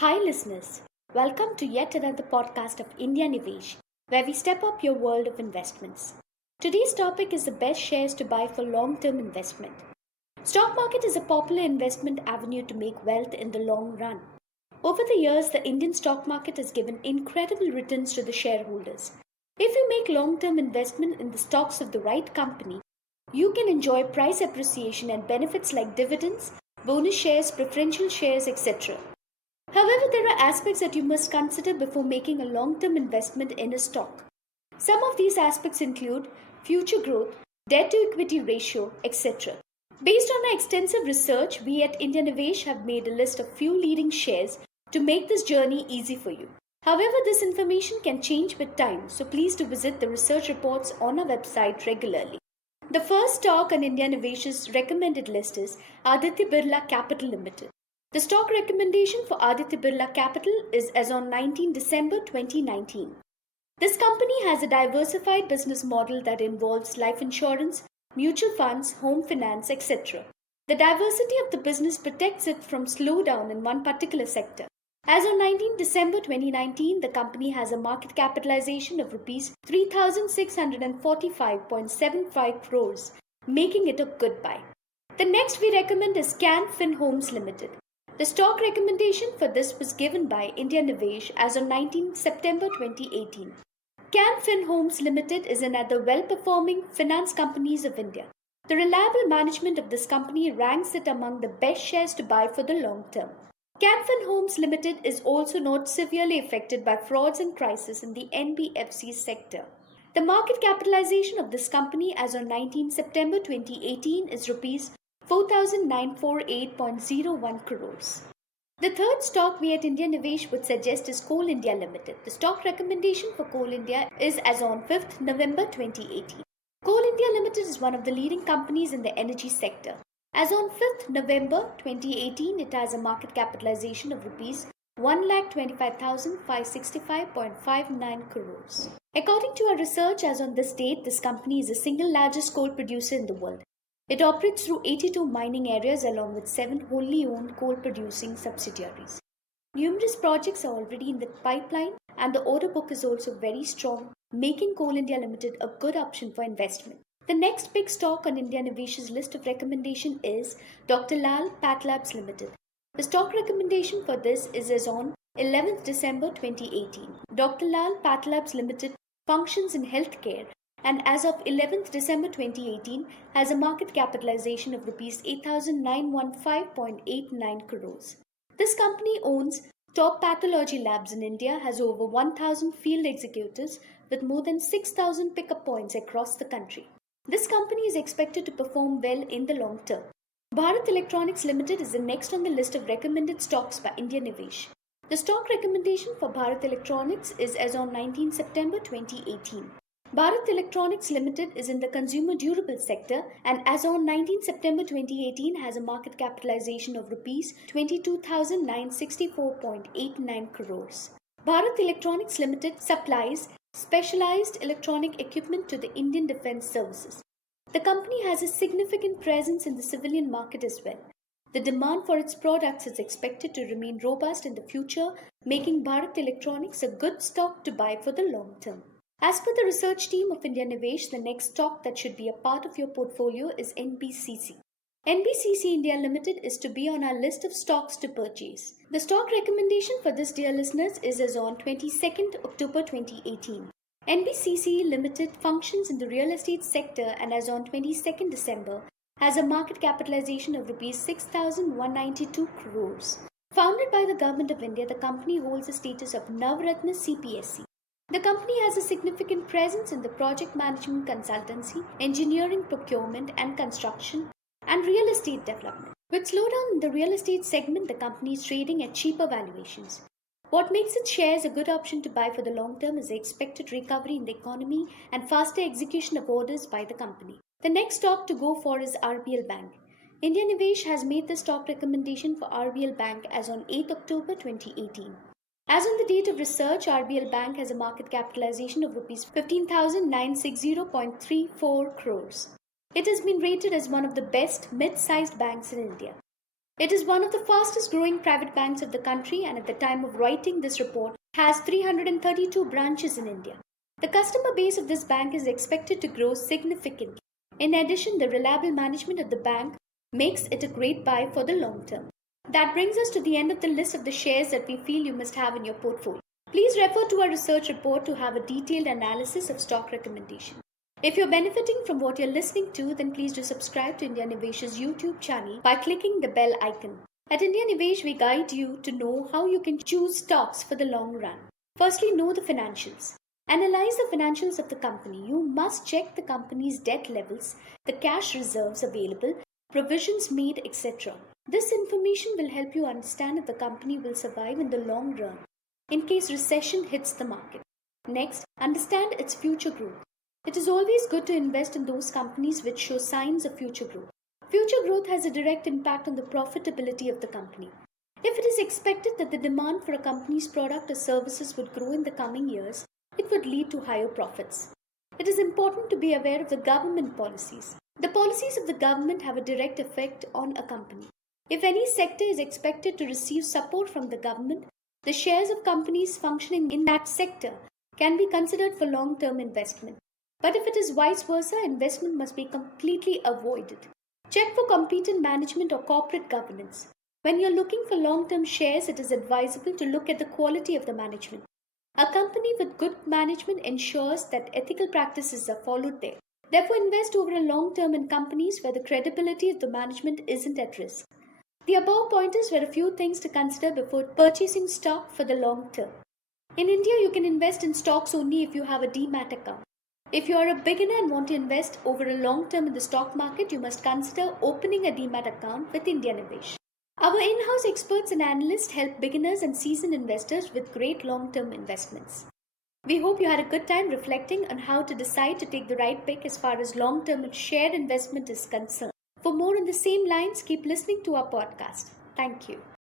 Hi, listeners. Welcome to yet another podcast of Indianivesh, where we step up your world of investments. Today's topic is the best shares to buy for long-term investment. Stock market is a popular investment avenue to make wealth in the long run. Over the years, the Indian stock market has given incredible returns to the shareholders. If you make long-term investment in the stocks of the right company, you can enjoy price appreciation and benefits like dividends, bonus shares, preferential shares, etc. However, there are aspects that you must consider before making a long term investment in a stock. Some of these aspects include future growth, debt to equity ratio, etc. Based on our extensive research, we at Indianivesh have made a list of few leading shares to make this journey easy for you. However, this information can change with time, so please do visit the research reports on our website regularly. The first stock on Indianivesh's recommended list is Aditya Birla Capital Limited. The stock recommendation for Aditya Birla Capital is as on 19 December 2019. This company has a diversified business model that involves life insurance, mutual funds, home finance, etc. The diversity of the business protects it from slowdown in one particular sector. As on 19 December 2019, the company has a market capitalization of Rs 3,645.75 crores, making it a good buy. The next we recommend is Can Fin Homes Limited. The stock recommendation for this was given by Indianivesh as on 19 September 2018. Can Fin Homes Limited is another well-performing finance companies of India. The reliable management of this company ranks it among the best shares to buy for the long term. Can Fin Homes Limited is also not severely affected by frauds and crisis in the NBFC sector. The market capitalization of this company as on 19 September 2018 is Rs 4,948.01 crores. The third stock we at Indianivesh would suggest is Coal India Limited. The stock recommendation for Coal India is as on 5th November 2018. Coal India Limited is one of the leading companies in the energy sector. As on 5th November 2018, it has a market capitalization of Rs 1,25,565.59 crores. According to our research, as on this date, this company is the single largest coal producer in the world. It operates through 82 mining areas along with 7 wholly owned coal producing subsidiaries. Numerous projects are already in the pipeline and the order book is also very strong, making Coal India Limited a good option for investment. The next big stock on Indianivesh's list of recommendation is Dr. Lal PathLabs Limited. The stock recommendation for this is as on 11th December 2018. Dr. Lal PathLabs Limited functions in healthcare and as of 11th December 2018 has a market capitalization of Rs 8,915.89 crores. This company owns top pathology labs in India, has over 1,000 field executives with more than 6,000 pickup points across the country. This company is expected to perform well in the long term. Bharat Electronics Limited is the next on the list of recommended stocks by Indianivesh. The stock recommendation for Bharat Electronics is as on 19 September 2018. Bharat Electronics Limited is in the consumer durable sector and as on 19 September 2018 has a market capitalization of Rs 22,964.89 crores. Bharat Electronics Limited supplies specialized electronic equipment to the Indian Defence Services. The company has a significant presence in the civilian market as well. The demand for its products is expected to remain robust in the future, making Bharat Electronics a good stock to buy for the long term. As per the research team of Indianivesh, the next stock that should be a part of your portfolio is NBCC. NBCC India Limited is to be on our list of stocks to purchase. The stock recommendation for this, dear listeners, is as on 22nd October 2018. NBCC Limited functions in the real estate sector and as on 22nd December has a market capitalization of Rs 6,192 crores. Founded by the Government of India, the company holds the status of Navratna CPSC. The company has a significant presence in the project management consultancy, engineering procurement and construction, and real estate development. With slowdown in the real estate segment, the company is trading at cheaper valuations. What makes its shares a good option to buy for the long term is the expected recovery in the economy and faster execution of orders by the company. The next stock to go for is RBL Bank. Indianivesh has made the stock recommendation for RBL Bank as on 8 October 2018. As on the date of research, RBL Bank has a market capitalization of Rs 15,960.34 crores. It has been rated as one of the best mid-sized banks in India. It is one of the fastest growing private banks of the country and at the time of writing this report has 332 branches in India. The customer base of this bank is expected to grow significantly. In addition, the reliable management of the bank makes it a great buy for the long term. That brings us to the end of the list of the shares that we feel you must have in your portfolio. Please refer to our research report to have a detailed analysis of stock recommendation. If you're benefiting from what you're listening to, then please do subscribe to Indianivesh's YouTube channel by clicking the bell icon. At Indianivesh, we guide you to know how you can choose stocks for the long run. Firstly, know the financials. Analyze the financials of the company. You must check the company's debt levels, the cash reserves available, provisions made, etc. This information will help you understand if the company will survive in the long run in case recession hits the market. Next, understand its future growth. It is always good to invest in those companies which show signs of future growth. Future growth has a direct impact on the profitability of the company. If it is expected that the demand for a company's product or services would grow in the coming years, it would lead to higher profits. It is important to be aware of the government policies. The policies of the government have a direct effect on a company. If any sector is expected to receive support from the government, the shares of companies functioning in that sector can be considered for long-term investment. But if it is vice versa, investment must be completely avoided. Check for competent management or corporate governance. When you're looking for long-term shares, it is advisable to look at the quality of the management. A company with good management ensures that ethical practices are followed there. Therefore, invest over a long term in companies where the credibility of the management isn't at risk. The above pointers were a few things to consider before purchasing stock for the long term. In India, you can invest in stocks only if you have a demat account. If you are a beginner and want to invest over a long term in the stock market, you must consider opening a demat account with Indianivesh. Our in-house experts and analysts help beginners and seasoned investors with great long-term investments. We hope you had a good time reflecting on how to decide to take the right pick as far as long-term share investment is concerned. For more on the same lines, keep listening to our podcast. Thank you.